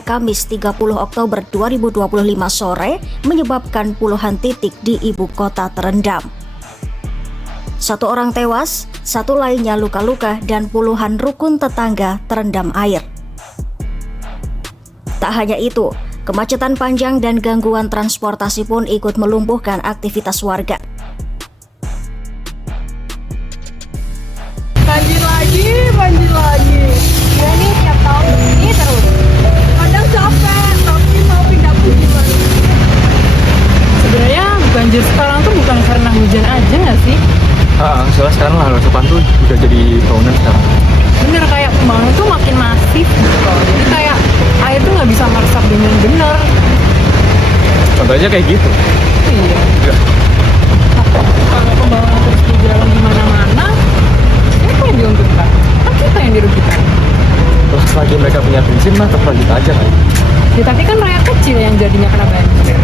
Kamis 30 Oktober 2025 sore menyebabkan puluhan titik di ibu kota terendam. Satu orang tewas, satu lainnya luka-luka dan puluhan rukun tetangga terendam air. Tak hanya itu, kemacetan panjang dan gangguan transportasi pun ikut melumpuhkan aktivitas warga. Banjir lagi. Ya nih tiap tahun ini terus. Kadang capek, tapi mau pindah pun gimana? Sebenarnya banjir sekarang tuh bukan karena hujan aja nggak sih? Soalnya sekarang lahan resapan tuh udah jadi bangunan sekarang. Bener, kayak pembangunan tuh makin masif gitu loh. Jadi kayak air tuh nggak bisa meresap dengan bener. Contohnya kayak gitu. Iya. Ya. Kalau pembangunan terus berjalan di mana-mana, siapa yang diuntungkan? Kan kita yang dirugikan. Terus lagi mereka punya prinsip mah terserah kita aja kan. Ya, tapi kan rakyat kecil yang jadinya kena banjir.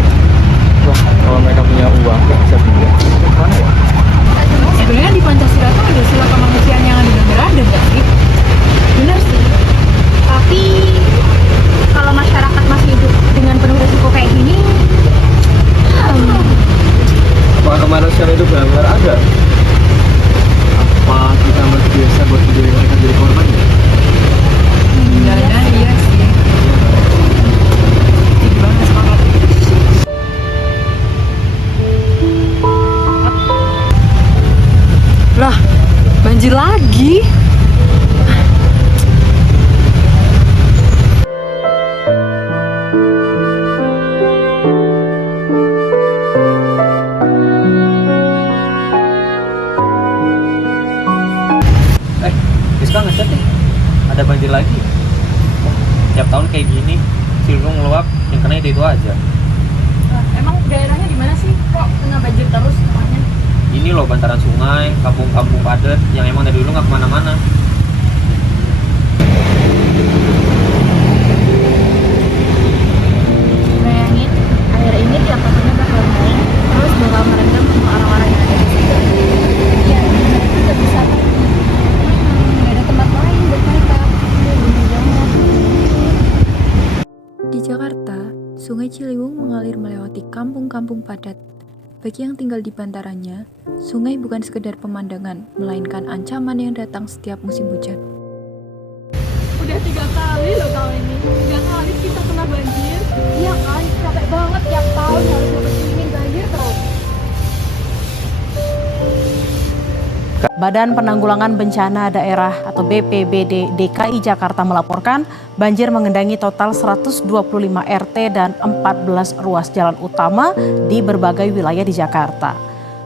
Wah, kalau mereka punya uang bisa pindah. Mana ya? Sebenarnya di Pancasila tuh ada sila kemanusiaan yang ada dan berada, nggak sih? Bener sih. Tapi kalau masyarakat masih hidup dengan penuh risiko kayak gini, Apa kemanusiaan itu benar-benar ada? Apa kita masih biasa buat jadi mereka jadi korban ya? Jangan-jangan iya sih. Gimana semangat? Lah, banjir lagi. Rizka ngechat nih, ada banjir lagi. Tiap tahun kayak gini, Ciliwung meluap, yang kena itu aja. emang daerahnya di mana sih? Kok kena banjir terus rumahnya? Ini loh bantaran sungai, kampung-kampung padat yang emang dari dulu nggak kemana-mana. Bayangin, air ini tiap tahunnya bakal naik, terus bakal merendam semua orang-orang yang ada di situ. Iya, mereka nggak bisa pergi. Nggak ada tempat lain buat mereka. Bener banget. Di Jakarta, Sungai Ciliwung mengalir melewati kampung-kampung padat. Bagi yang tinggal di bantarannya, sungai bukan sekedar pemandangan, melainkan ancaman yang datang setiap musim hujan. Udah 3 kali loh tahun ini. 3 kali kita kena banjir. Iya kan, capek banget tiap tahun harus ngebersihin banjir terus. Badan Penanggulangan Bencana Daerah atau BPBD DKI Jakarta melaporkan banjir mengendangi total 125 RT dan 14 ruas jalan utama di berbagai wilayah di Jakarta.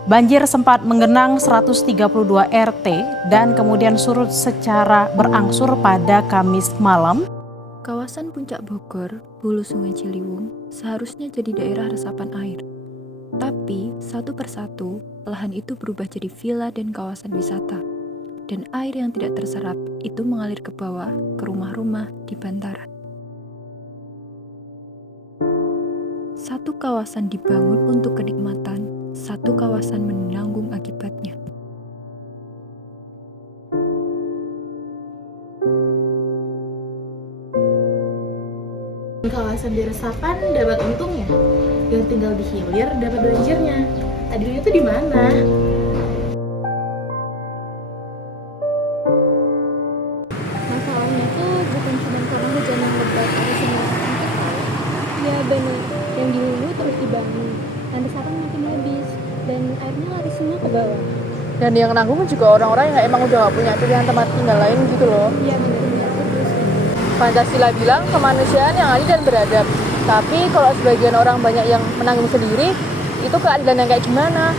Banjir sempat menggenang 132 RT dan kemudian surut secara berangsur pada Kamis malam. Kawasan Puncak Bogor, hulu Sungai Ciliwung, seharusnya jadi daerah resapan air. Tapi, satu persatu, lahan itu berubah jadi villa dan kawasan wisata. Dan air yang tidak terserap itu mengalir ke bawah, ke rumah-rumah di bantaran. Satu kawasan dibangun untuk kenikmatan, satu kawasan menanggung akibatnya. Kawasan di resapan dapat untungnya, yang tinggal di hilir dapat banjirnya. Tadinya tuh di mana? Masalahnya tuh bukan cuma karena hujan yang lebat atau sinar angin. Ya bener, yang di hulu terus dibangun, dan resapan makin habis, dan airnya lari semua ke bawah. Dan yang nanggung juga orang-orang yang emang udah gak punya pilihan tempat tinggal lain gitu loh. Iya bener-bener terus. Pancasila bilang kemanusiaan yang adil dan beradab. Tapi kalau sebagian orang banyak yang menanggung sendiri, itu keadilan yang kayak gimana?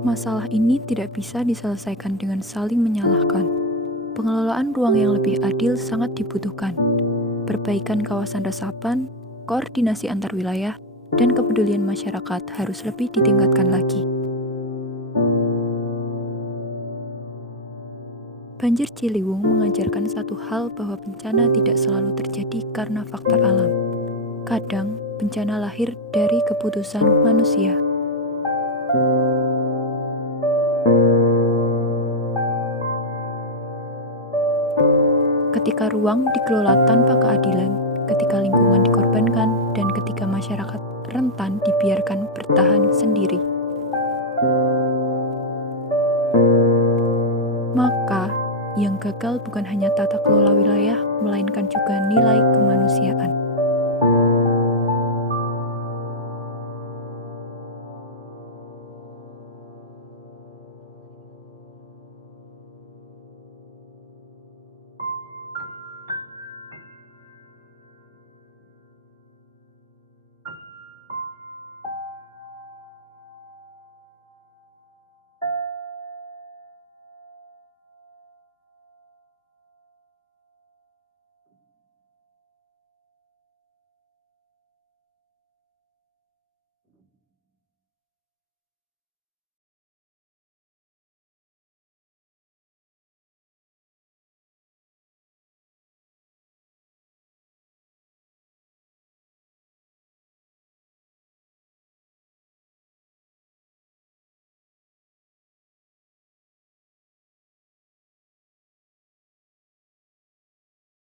Masalah ini tidak bisa diselesaikan dengan saling menyalahkan. Pengelolaan ruang yang lebih adil sangat dibutuhkan. Perbaikan kawasan resapan, koordinasi antar wilayah, dan kepedulian masyarakat harus lebih ditingkatkan lagi. Banjir Ciliwung mengajarkan satu hal bahwa bencana tidak selalu terjadi karena faktor alam. Kadang, bencana lahir dari keputusan manusia. Ketika ruang dikelola tanpa keadilan, ketika lingkungan dikorbankan, dan ketika masyarakat rentan dibiarkan bertahan sendiri, maka yang gagal bukan hanya tata kelola wilayah, melainkan juga nilai kemanusiaan.